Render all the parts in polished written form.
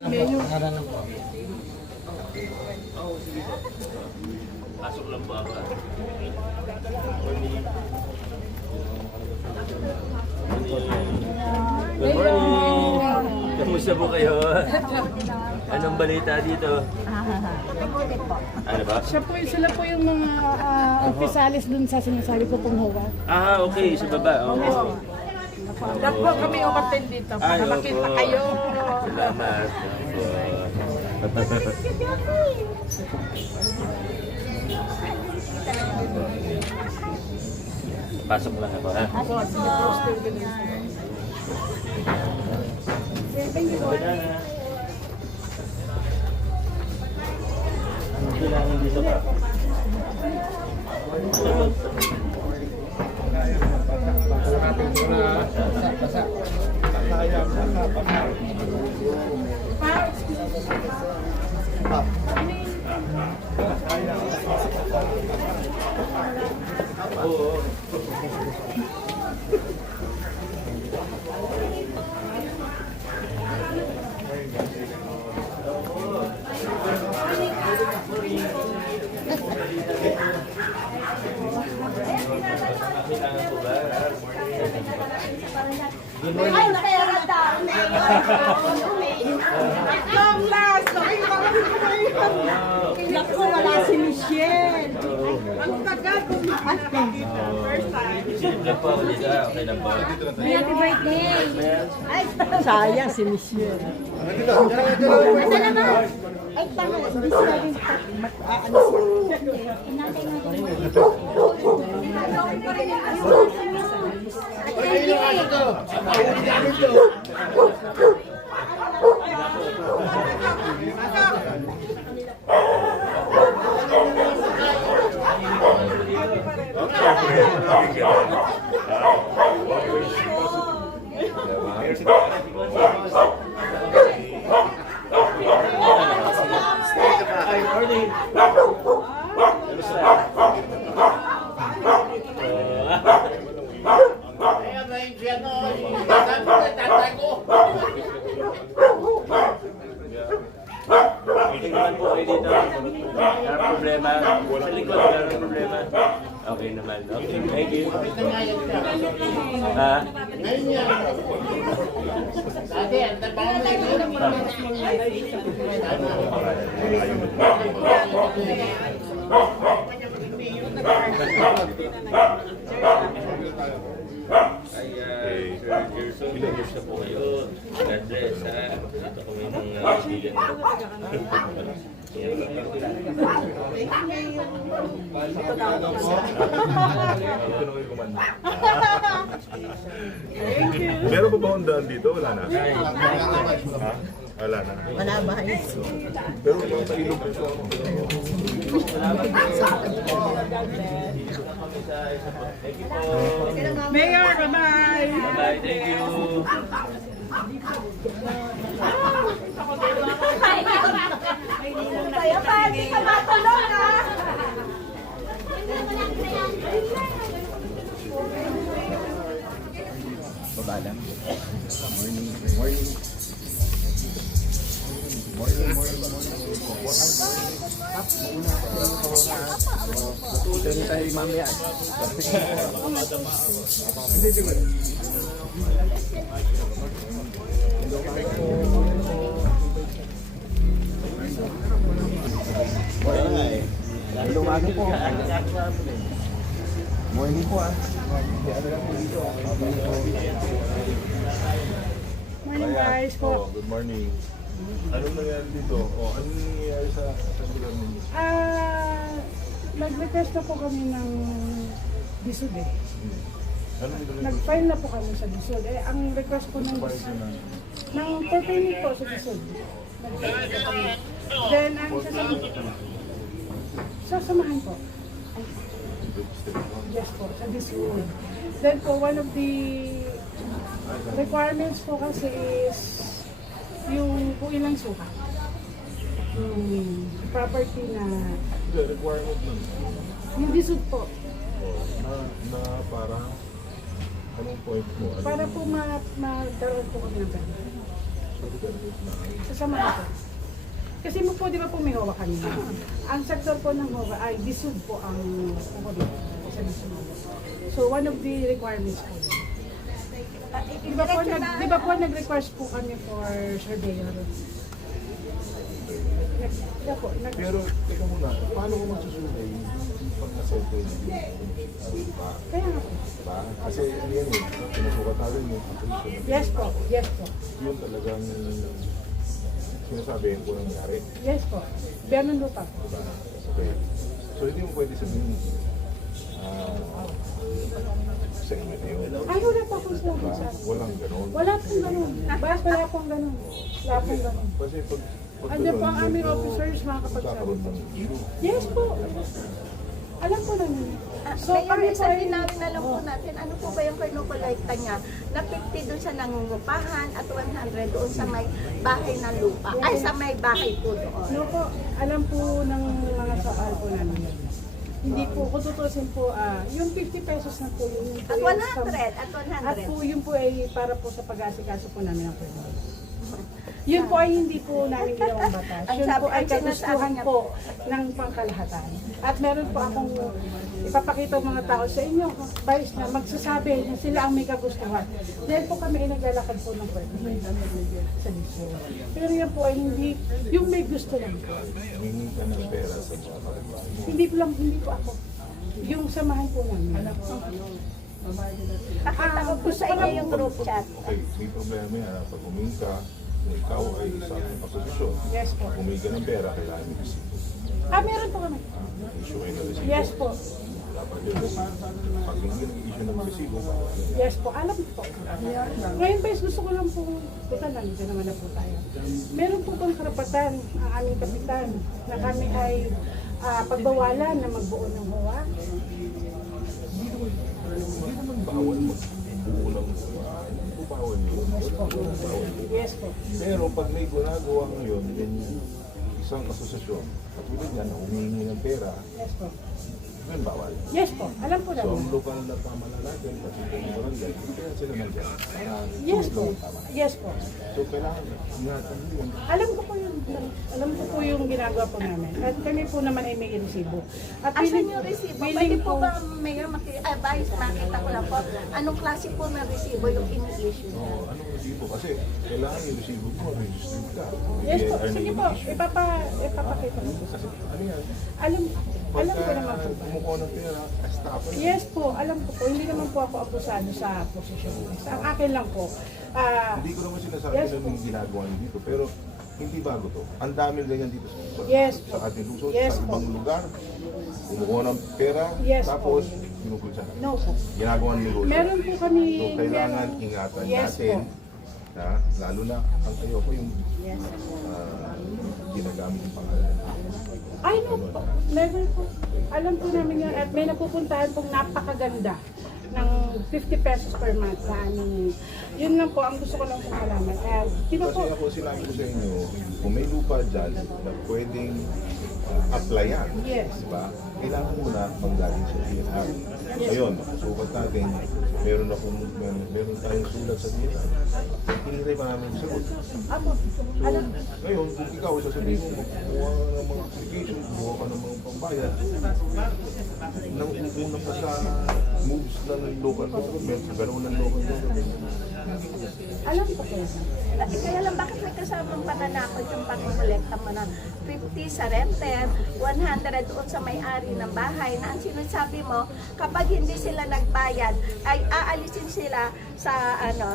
Menu. Pasok lang po ako. Good morning! Kamusta po kayo? Anong balita dito? Ano ba? Sila po yung mga opisalis dun sa sinasabi ko pong HOA. Ah, okay. Sa baba. Oo. Dapat po kami umattend dito para Ay, makita opo. kayo. Salamat. Pasok lang ako, ha? Ano kailangan dito ba? Ay, nakayarata. Long last! Naku, wala si Michelle. Ang tagal kung nakakita. First time. Simple po ako dito, ha? Okay lang po. Happy birthday. Ay, Sayang si Michelle. asa naman? Ay, tama. Hindi sila rin ano siya. Inantay natin. Okay naman po kayo dito. Wala problema. Sa likod, wala problema. Okay naman. Okay, thank you. Ha? Ay, Sir Gerson, years na po kayo. God bless, ha? Dito kami ng bigan. Meron pa ba akong daan dito? Wala na. Ha? Wala na. Wala ba? Pero yung sa ilog dito. Mayor, bye-bye! Bye, thank you. Kaya pa, hindi ka matulog ha. Baba lang. Morning. Morning. Morning, morning, morning. Tayo mamaya. Hindi, di ba? Morning. Lumago po. Morning po ah. Morning guys po. Oh, good morning. Anong nangyari dito? Oh, anong nangyayari sa lugar ninyo? Nag-request na po kami ng DSUD eh. Anong ganito? Nag-file na po kami sa DSUD eh. Ang request po ng ng pertaining po sa DSUD. Nag-file po kami. Then, ang sasamahan po. Yes po, sa DSUD. Then po, one of the requirements po kasi is yung kung ilang suka. Yung property na Hindi, requirement nun. yung DSUD po. Na parang anong point mo? Ano Para po magkaroon po kami ng pera. Sasamahan po. Kasi mo po, di ba po may HOA kanina? Ang sektor po ng HOA ay disod po ang HOA sa national. So one of the requirements po. Di ba po nag-request po kami for surveyor? Pero, teka muna, paano ko magsusunod pag na-settle yung lupa? Kaya nga po. Diba? Kasi ano yan eh, pinasukat natin yung application. Yes po, yes po. Yun talagang sinasabi yung unang nangyari. Yes po. Biyan ng lupa. Diba? Okay. So hindi mo pwede sabihin sa inyo na yun. Ay, wala po akong sinabi Diba? sa akin. Walang ganon. Wala pong ganun. Bas, wala pong ganun. Wala pong ganun. Kasi pag Andiyan po ganun, ang aming medyo officers makakapagsabi. magkakaroon ng issue. Yes po. Alam po namin. So, Kaya kami po minsan ay... ginawin na lang po natin, ano po ba yung kinukolekta niya? Na 50 doon sa nangungupahan at 100 doon sa may bahay ng lupa. Ay, sa may bahay po doon. No po, alam po ng mga saal po namin. Hindi po, kung tutusin po, yung 50 pesos na po yun. At 100, at 100. At po yun po ay para po sa pag-asikaso po namin ng pwede. Yun po ay hindi po namin ginawang batas. Ang Yun sabi- po ay ang sinasabi kagustuhan niya po ng pangkalahatan. At meron po akong ipapakita mga tao sa inyo, Vice, na magsasabi na sila ang may kagustuhan. Dahil po kami ay naglalakad po ng pwede sa lisyo. Pero yan po ay hindi, yung may gusto lang po. Hingi ka ng pera sa mga kapitbahay mo. Hindi po ako. Yung samahan po namin. Pakita ko po sa inyo yung group chat. Okay, may problema yan. Pag humingi ka, kung ikaw ay sa aking posisyon, Yes po. humingi ka ng pera, kailangan may resibo. Meron po kami. Issue kayo ng resibo. Yes po. Dapat yung resibo. Pag hindi nag-issue ng resibo, Yes po, alam po. Ngayon guys, gusto ko lang po, total nandito naman na po tayo. Meron po bang karapatan ang aming kapitan na kami ay pagbawalan na magbuo ng HOA? hindi naman bawal magbuo ng hindi po bawal yun. Bawal yun. Yes po. Pero pag may ginagawa ngayon, then isang asosasyon, katulad yan, humingi ng pera, Yes po. yun bawal. Yes po, alam po So, namin. ang lokal na pamahalaan natin, pati yung barangay, kaya sila nandiyan. Yes po. Yes po. So, kailangan ingatan yun. Alam ko po yung ginagawa po namin. At kami po naman ay may resibo. At Asan yung resibo? Pwede willing po ba, Mayor, Vice, makita ko lang po, anong klase po ng resibo yung ini-issue niya? Oh, anong resibo? Kasi kailangan yung resibo mo, registered ka. Yes po, BIR na sige yung po, issue. ipapakita ko po. Kasi ano yan? Alam ko Pagka naman po. kumukuha ng pera, estafa. Yes po, alam ko po. Hindi naman po ako abusado sa posisyon. Sa akin lang po. Hindi ko naman sinasabi Yes na po. yung ginagawa niyo dito, pero hindi bago to. Ang dami ganyan dito sa, Yes sa po. ating lungsod, Yes sa po. ibang lugar. Kumukuha ng pera, Yes tapos po. pinupulsa. No po. Ginagawa ng negosyo. Meron po kami... So, kailangan ingatan Yes natin, po. na, lalo na ang kayo ko yung Yes. ginagamit yung pangalan. Ay, no po. Meron po. Alam po namin yan. At may napupuntahan pong napakaganda ng 50 pesos per month na aming... Yun lang po, ang gusto ko lang pong malaman. Di ba po? Kasi ako sinabi ko sa inyo, kung may lupa dyan na pwedeng applyan, Yes. diba? Kailangan muna panggaling sa DNR. Ngayon, sukat natin, meron tayong sulat sa DNR. Hinintay pa namin yung sagot. Apo. So, Alam. ngayon, kung ikaw sasabihin mo, kumuha ka ng mga application, kumuha ka ng mga pambayad, nang una pa sa moves ng local government, ganoon ng local government. Alam ko po. Kaya lang, bakit may kasamang pananakot yung pangkolekta mo ng 50 sa renter, 100 doon sa may-ari ng bahay, na ang sinasabi mo, kapag hindi sila nagbayad, ay aalisin sila sa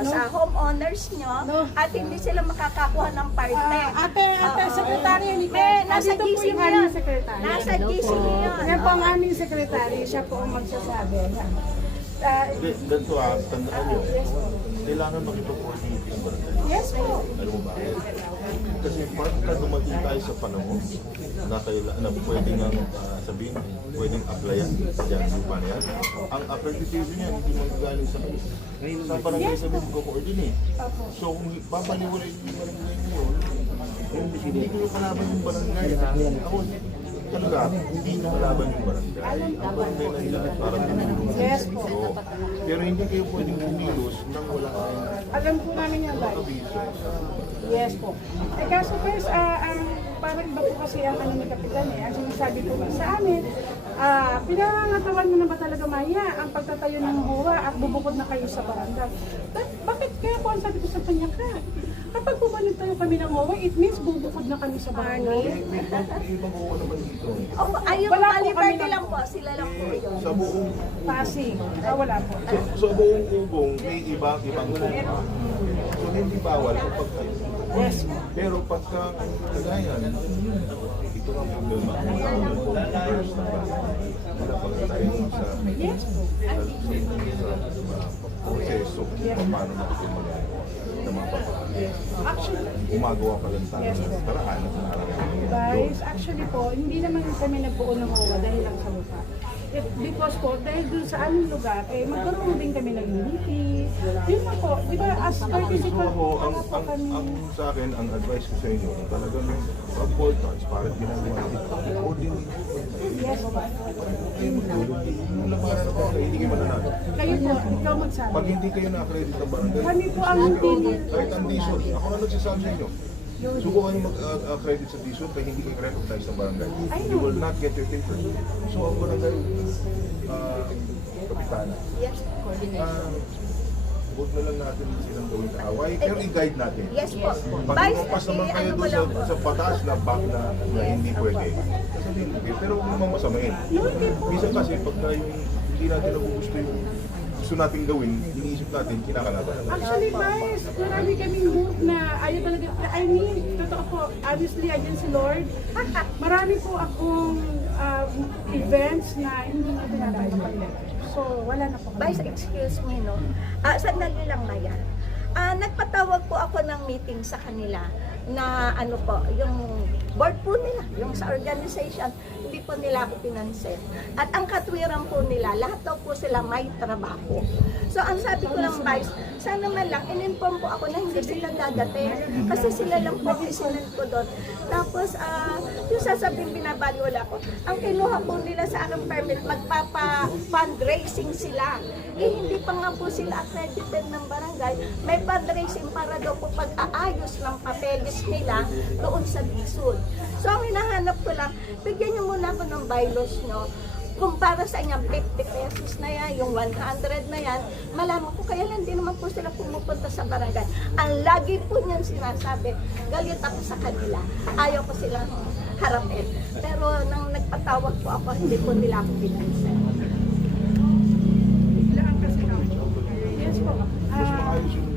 sa homeowners nyo, No. at hindi sila makakakuha ng parte. Ate, Oo. sekretary, halika. Nasa Nandito po GC yung mo aming yun. sekretary. Nasa GC mo yun. Yan po ang aming sekretary. Siya po ang magsasabi. Ganito tandaan nyo, kailangan makipag-coordinate yung barangay. Yes po. Alam mo ba? Kasi pagka dumating tayo sa panahon na pwedeng sabihin, pwedeng applyan dyan lupa na yan. Ang accreditation yan, hindi magagaling sa kayo. Sa barangay sa mag-coordinate. So kung babaliwala yung barangay nyo, hindi ko kalaban yung barangay. Ako, talaga, hindi ko kalaban yung barangay. Ang barangay na yan, para tumulong. Yes po. So, pero hindi kayo pwedeng kumilos nang wala kayong Alam po namin yan, Bay. abiso. Yes po. Eh kaso guys, parang iba po kasi ang ano ni Kapitan eh. Ang sinasabi po sa amin, pinangangatawan mo na ba talaga Maya ang pagtatayo ng HOA at bubukod na kayo sa barangay? Bakit kaya po ang sabi ko sa kanya ka? Kapag bumalik tayo kami ng HOA, it means bubukod na kami sa barangay. Ibang ko naman dito. Oh, ayun, Wala po Bali kami Verde na- lang po, sila lang po yun. Sa buong Pasig. Wala po. sa buong ubong may ibang ubong. So hindi bawal ang pagtayo. Yes po. Pero pagka kagayan, ito ang problema. First na ba? Wala pagtayo sa Yes po. proseso kung paano natin magagawa ng mga pagkakataon. Actually, Gumagawa ka lang tayo Yes, ng po. paraan na nararamdaman guys, actually po, hindi naman kami nagbuo ng HOA dahil lang sa lupa. Because po, dahil dun sa aming lugar, eh, magkaroon din kami ng unity. Yun na po, di ba, as courtesy So po, ako, wala po kami. ang sa akin, ang advice ko sa inyo, talagang pag-board cards, parang ginagawa natin, coordinate. Yes po. Yung labanan ako, hindi kayo mananalo. Kayo po, ikaw magsabi. Pag hindi kayo na-accredit ng barangay, Kami po ang hindi. kahit ang DSOT, ako na nagsasabi sa inyo, subukan nyo mag-accredit sa DSOT kaya hindi kayo recognize ng barangay. You will not get your papers. So ang barangay, kapitana, Yes, coordination. huwag na lang natin silang gawin kaaway, pero i-guide natin. Yes po. Pag Vice, lumampas naman kayo ano ko doon lang po. sa batas na back na hindi pwede, sabihin mo, pero huwag naman masamain. Minsan kasi pagka yung hindi natin nagugusto yung gusto natin gawin, iniisip natin, kinakalaban. Actually, guys, marami kaming group na ayaw talaga, I mean, totoo po, honestly, against si Lord, marami po akong events na hindi na tinatanggap. So, wala na po. Vice, excuse me, no? Sandali lang, Maya. Nagpatawag po ako ng meeting sa kanila na ano po, yung board po nila, yung sa organization, hindi po nila ako pinansin. At ang katwiran po nila, lahat daw po sila may trabaho. So ang sabi ko lang, Vice, sana man lang, in-inform po ako na hindi sila dadating. Kasi sila lang po isinan ko doon. Tapos, yung sasabihin binabaliwala ko, ang kinuha po nila sa aking permit, magpapa-fundraising sila. Eh, hindi pa nga po sila accredited ng barangay. May fundraising para daw po pag-aayos ng papeles nila doon sa DSUD. So, ang hinahanap ko lang, bigyan niyo muna ako ng bylaws nyo. Kung para sa inyong 50 pesos na yan, yung 100 na yan, malaman ko, kaya lang din naman po sila pumupunta sa barangay. Ang lagi po niyan sinasabi, galit ako sa kanila. Ayaw ko silang harapin. Pero nang nagpatawag po ako, hindi po nila ako pinansin. Yes po. Mas maayos yung,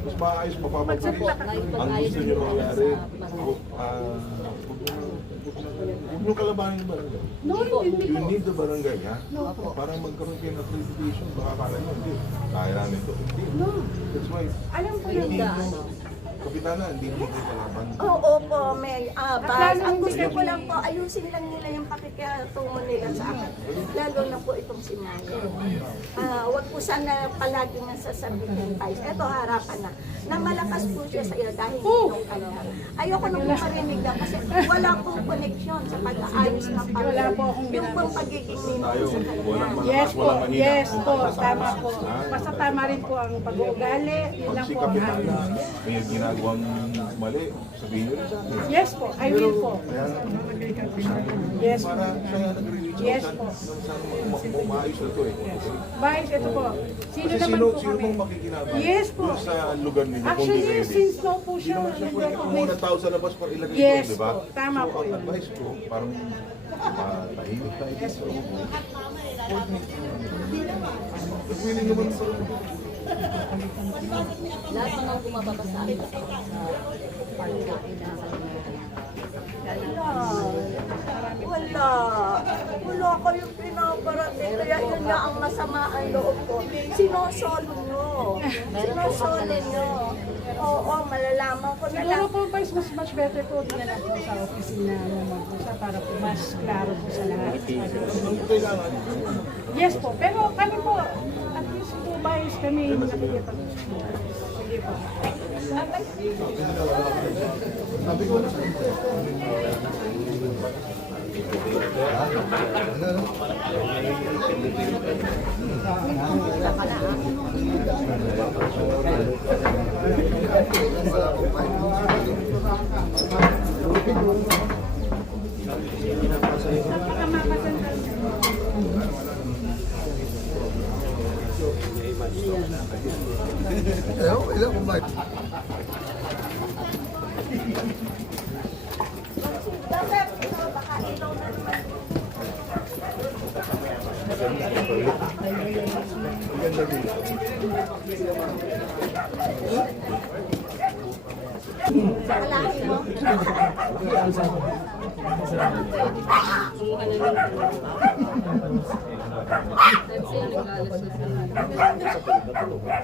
mas maayos, mapapabilis. Ang gusto nyo mangyari, huwag nyo kalabanin yung barangay. No, hindi You po. need the barangay, ha? Para magkaroon kayo ng accreditation, baka kala nyo, hindi. Kaya namin ito. Hindi. No. That's why, Alam ko hindi na. mo, kapitana, hindi mo kayo kalaban. Oo po, may bas. Ang gusto hindi ko lang po, ayusin lang nila yung pakikitungo nila sa akin. Lalo na po itong si Maya. Huwag po sana palagi nga sasabihin, Vice. Ito, harapan na. Na malakas po siya sa iyo dahil yung kanya. Ayoko na po marinig na kasi wala pong connection sa pag-aayos ng Wala po akong Yung pong pagiging nino Tayo, sa kanya. walang malakas, Yes po, walang mahina. yes po, tama po. Basta tama rin po ang pag-uugali, yun Pag lang si po ang kapitana, may ginagawang mali, sabihin nyo rin sa akin. Yes po, I will po. Kaya, Yes po. para siya nag-reach out Yes sa po. maayos na ito eh. Vice, ito po. Sino Kasi naman sino, po sino kami? bang makikinabang Yes po. doon sa lugar ninyo kung Actually, di ready? since no po Hindi siya, naman siya pwede kumuha ng tao sa labas para ilagay Yes ito, di ba? po, tama so, po ang yun. advice ko, parang tahimik tayo dito. Willing naman sa Lahat ng bumababa sa akin. Wala. Wala kayong pinaparating. Kaya yun nga ang masama ang loob ko. Sinosolo nyo. Sinosolo nyo. Oo, malalaman ko na lang. Siguro po, Vice, mas much better po na lang po sa opisina naman po siya para po mas klaro po sa lahat. kailangan. Yes po, pero kami po, at least po, Vice, kami nakikipag. Sige po. Sabi ko na sa inyo.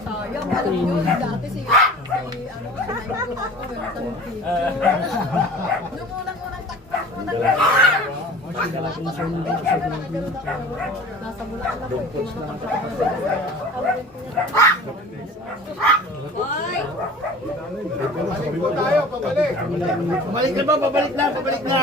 Sayang, alam yun, dati si ano, si Michael ako, meron kami picture. Nung unang-unang takbo, nasa Bulacan ako, Pabalik na ba? Pabalik na! Pabalik na!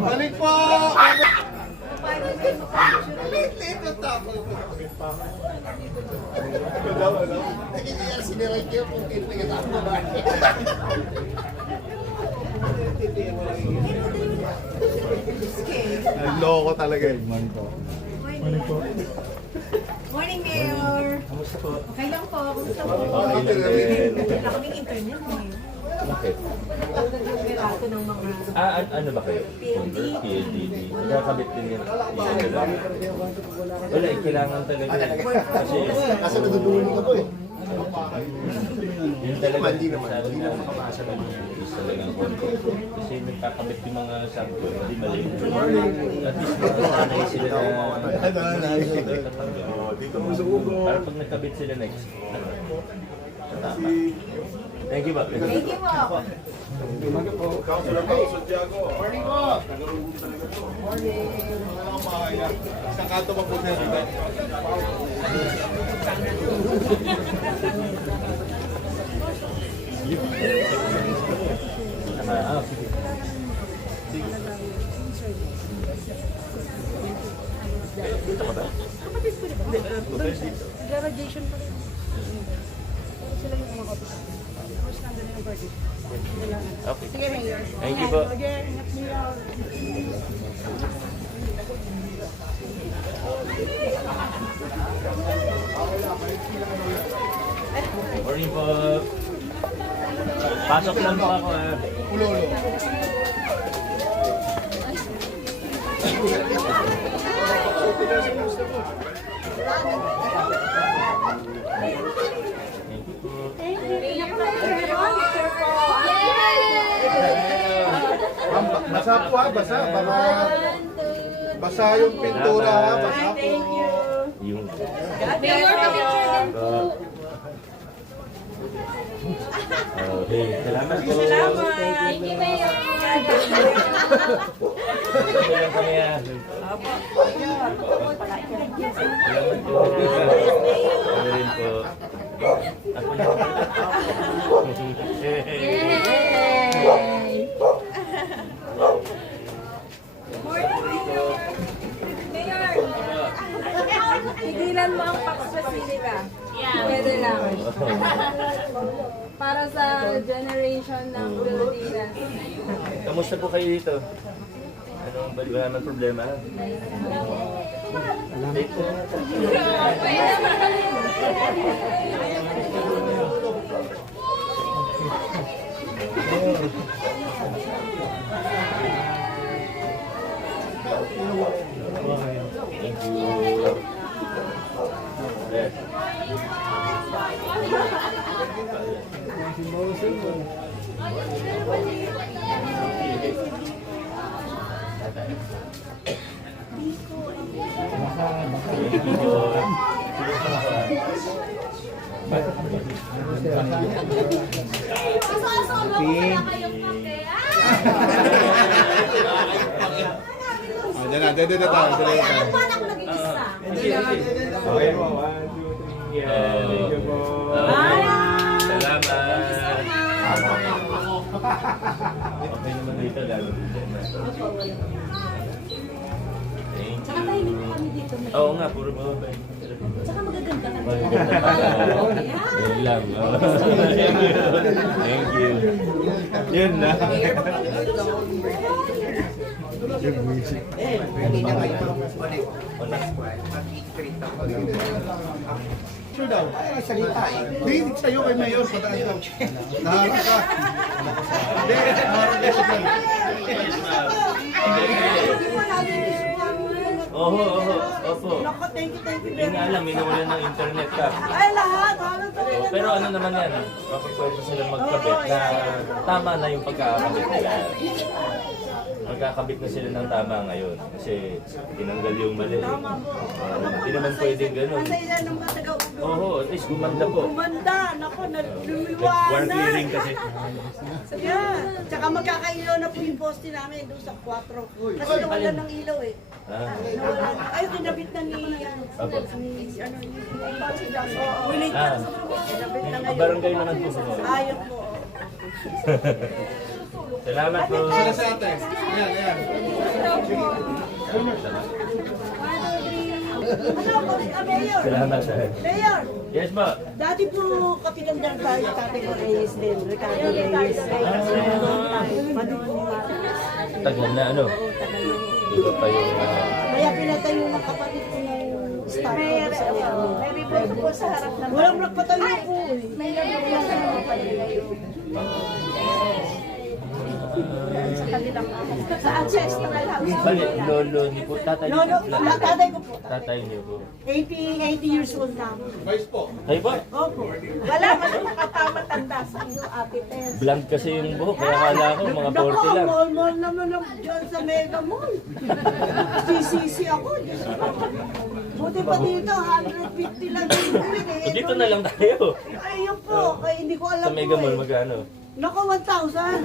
Pabalik po! Loko talaga yun. Morning, Mayor! Kamusta po? Okay lang po, kamusta po? Okay lang din. Wala kaming internet eh. Bakit? Tawag yung pirato ng mga Ano ba kayo? PLDD. Nakakabit din yan. Wala, kailangan talaga. Kasi Kasi nadudulo ka po eh. yun talaga. Sabi na, makapasa lang is talagang konti. Kasi nagkakabit yung mga sabdo, hindi mali. At least sanay sila na Dito mo sa ugo. para pag nagkabit sila next. Tama. Thank you ba? Thank you po! Councilor Pao Santiago. Morning po! Nagarugo talaga po. Morning! Mga makakaya. Sa kanto pa po na dito. Sige. Dito ka ba? Kapatid ko, di ba? Doon siya. Graduation pa rin. Sila yung mga kapatid. Tapos nandun yung birthday. Okay. Sige, Mayor. Thank you po. Sige, ingat niyo. Morning po. Pasok lang po ako. Ulo-ulo. Basa po ha, basa. Baka basa yung pintura ha, basa po. Yung... Mayor, picture din po! Okay, salamat po. Thank you, Mayor! Ito lang kami Salamat po. Ano rin po. Ako lang. Tigilan mo ang paksasiliga. Pwede lang. Para sa generation ng Pilipinas. Kamusta po kayo dito? Anong ba? Wala naman problema? Take po. Thank you. Yes. Dito tayo. Okay po. 1, 2, 3. Yeah. Thank you po. Salamat. Okay naman dito, lalo dito. Thank Saka tahimik po kami you. dito. Oo nga, puro mababay. Saka magaganda ka. Magaganda pa. Yun lang. Thank you. Yun na. Sure daw. Ay, salita eh. Hindi sa'yo kay Mayor. Pataas daw. Naharap ka. Hindi, naharap ka sa plan. Oho, opo. Naku, thank you Hindi nga alam, minawala ng internet ka. Ay, lahat. Halos Pero ano naman yan, kapag pwede sila magkabit na tama na yung pagkakabit nila. Magkakabit na sila ng tama ngayon kasi tinanggal yung mali. Hindi naman pwedeng ganun. Masaya ng mga taga-ulo. Oo, at least gumanda po. Gumanda. Naku, War naglumiwanag. clearing kasi. Yeah. Tsaka magkakailaw na po yung poste namin doon sa 4. Kasi nawalan ng ilaw eh. Ah, Nawalan. Ay, kinabit na ni ano. Opo. Si Jack. Oo. Ah, Kinabit na ngayon. barangay naman po sa mga. Ayun po. Salamat po. Sila sa atin. Ayan, ayan. Mayor. Salamat sir. Mayor. Yes po. Dati po kapitandang tayo tatay ko Reyes din. Ricardo Reyes. Tagal na ano? Iba pa yung Kaya pinatayo ng kapatid ko ng staff ko sa May ribbon po sa harap ng Walang nagpatayo po. May ribbon sa harap sa kanilang sa ancestral house. Bali, lolo ni po, tatay niyo Lolo, po. tatay ko po. Tatay niyo po. 80 years old na ako. Vice po. Kayo po? Opo. Wala man yung makatamatanda sa iyo, Ate Tess. Blank kasi yung buhok, kaya akala ko mga 40 Naku, lang. mall naman ang dyan sa Mega Mall. CCC ako. Diyos ko. Buti pa dito, 150 lang yung bumili. Eh, dito na lang tayo. Ayun po, kaya hindi ko alam Sa Mega po Mall, eh. magkano? Naku, 1,000.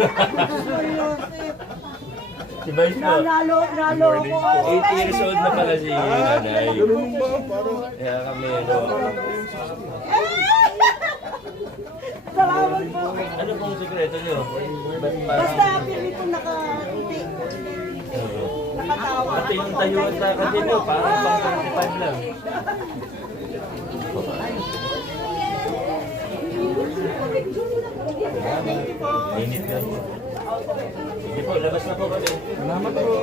Seryosit. Si Vice po. Nalo ko. 80 years old na pala si nanay. Ganun ba? Parang Kaya kami, ano, Salamat po. ano pong sekreto niyo? Ba't Basta parang, pili ko nakangiti. ano, Nakatawa. pati yung tayo at lakad niyo, parang pang 35 lang. Init na po. Sige po, labas na po kami. Salamat po.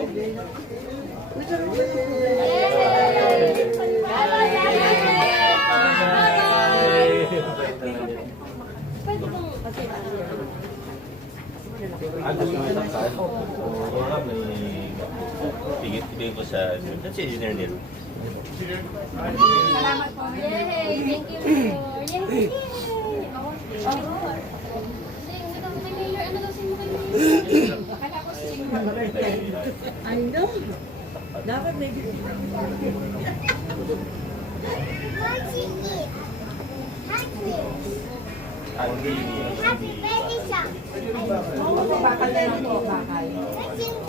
Gusto mo ito sa Oo nga, may tigit-tigit ko sa That's si Engineer Neil. Salamat po. Yay! Thank you po. Yay! Hindi daw kay Mayor. Ano daw sino kay Mayor? Akala ko sino. I know. Dapat may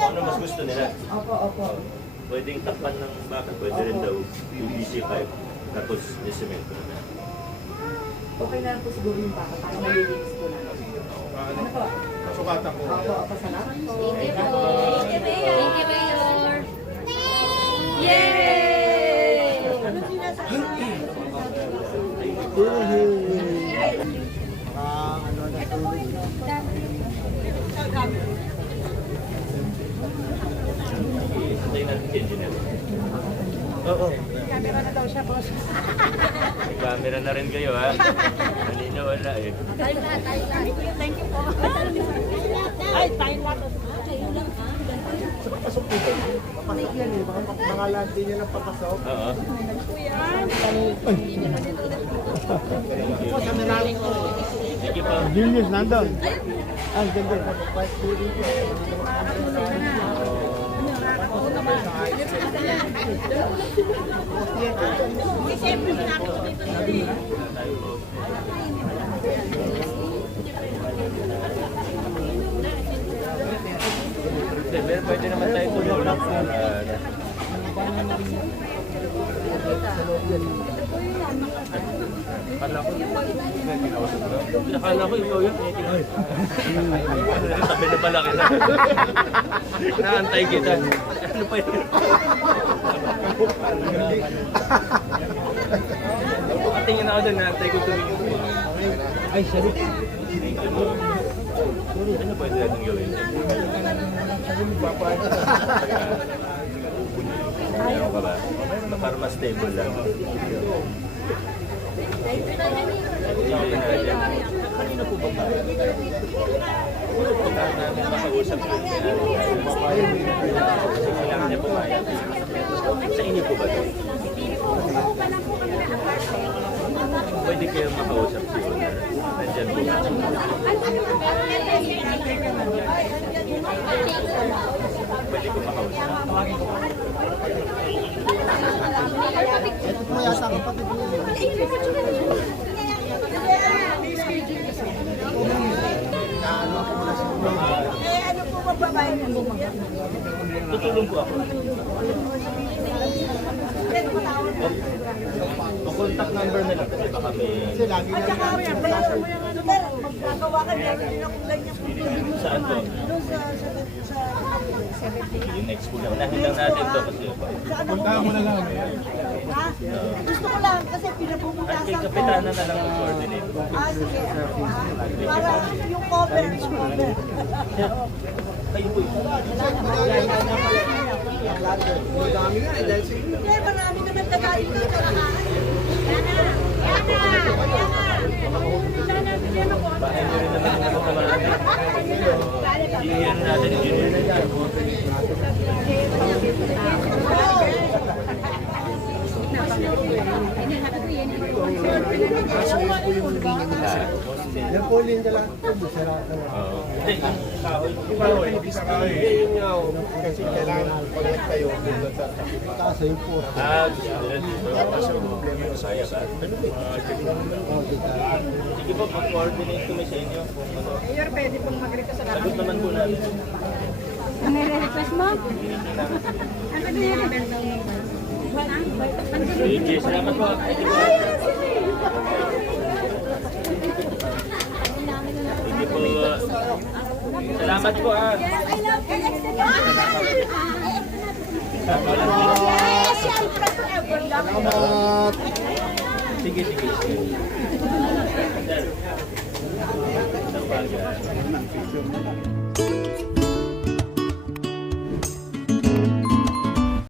Ano mas gusto nila? Opo. Pwedeng takpan ng bakal, pwede rin daw UBC 5, tapos yung semento. Okay na lang po siguro yung baka para malilinis po natin. ano po? Sukatan ko. Opo, salamat po. Thank you po. Thank you, Mayor. Yay! ano sinasabi? Ito po yung Hintayin natin si Engineer. Oo. Camera na daw siya, boss. May camera na rin kayo ha. Kanina wala eh. Tayo lahat. Thank you po. Ay, tayo na to. Pasok po ba? Papasok yan eh. Mga landi niya ng papasok. Oo. Thank you po. Julius, nandun. Ang ganda. Pero pwede naman tayo tulong para Akala ko ikaw yun. Tabi na pala kita. Naantay kita. Ano pa yun? Tingin ako doon, naantay ko tumingin. Ay, sorry. Ano pwede natin gawin? Ayaw ka ba? Para mas stable lang. Kanina po ba tayo? Punta namin makausap ko. Kailangan niya pumayag. Sa inyo po ba ito? Pwede kayo makausap si owner. Nandiyan po. Pwede ko makausap. Ito po yata ang kapatid niya. Tutulong po ako. O contact number na lang kasi baka may... Saan po? Yung next po lang. Unahin lang natin to kasi Puntahan mo na lang. Gusto ko lang kasi at pinapuputasan kay ko. Kapitana na lang yung coordinate. Sige. Para yung cover. Kayo po yun. Hindi, marami naman tagayin dito. Bahay nyo rin naman yung mga marami. Iyan natin yung junior na dyan. Yan po yung lahat po. Oo. Hindi, yung kahoy. Yun nga o. Kasi kailangan connect kayo dito sa taas yung po. Gusto nila dito. Masaya ka. Sige po, mag-coordinate kami sa inyo. Kung ano. Mayor, pwede pong mag-request sa Sagot naman po namin. Ano request mo? Ano yun? Sige, salamat po. Sige po. Sige po. Salamat po ah. I love Sige, sige. Tawagan.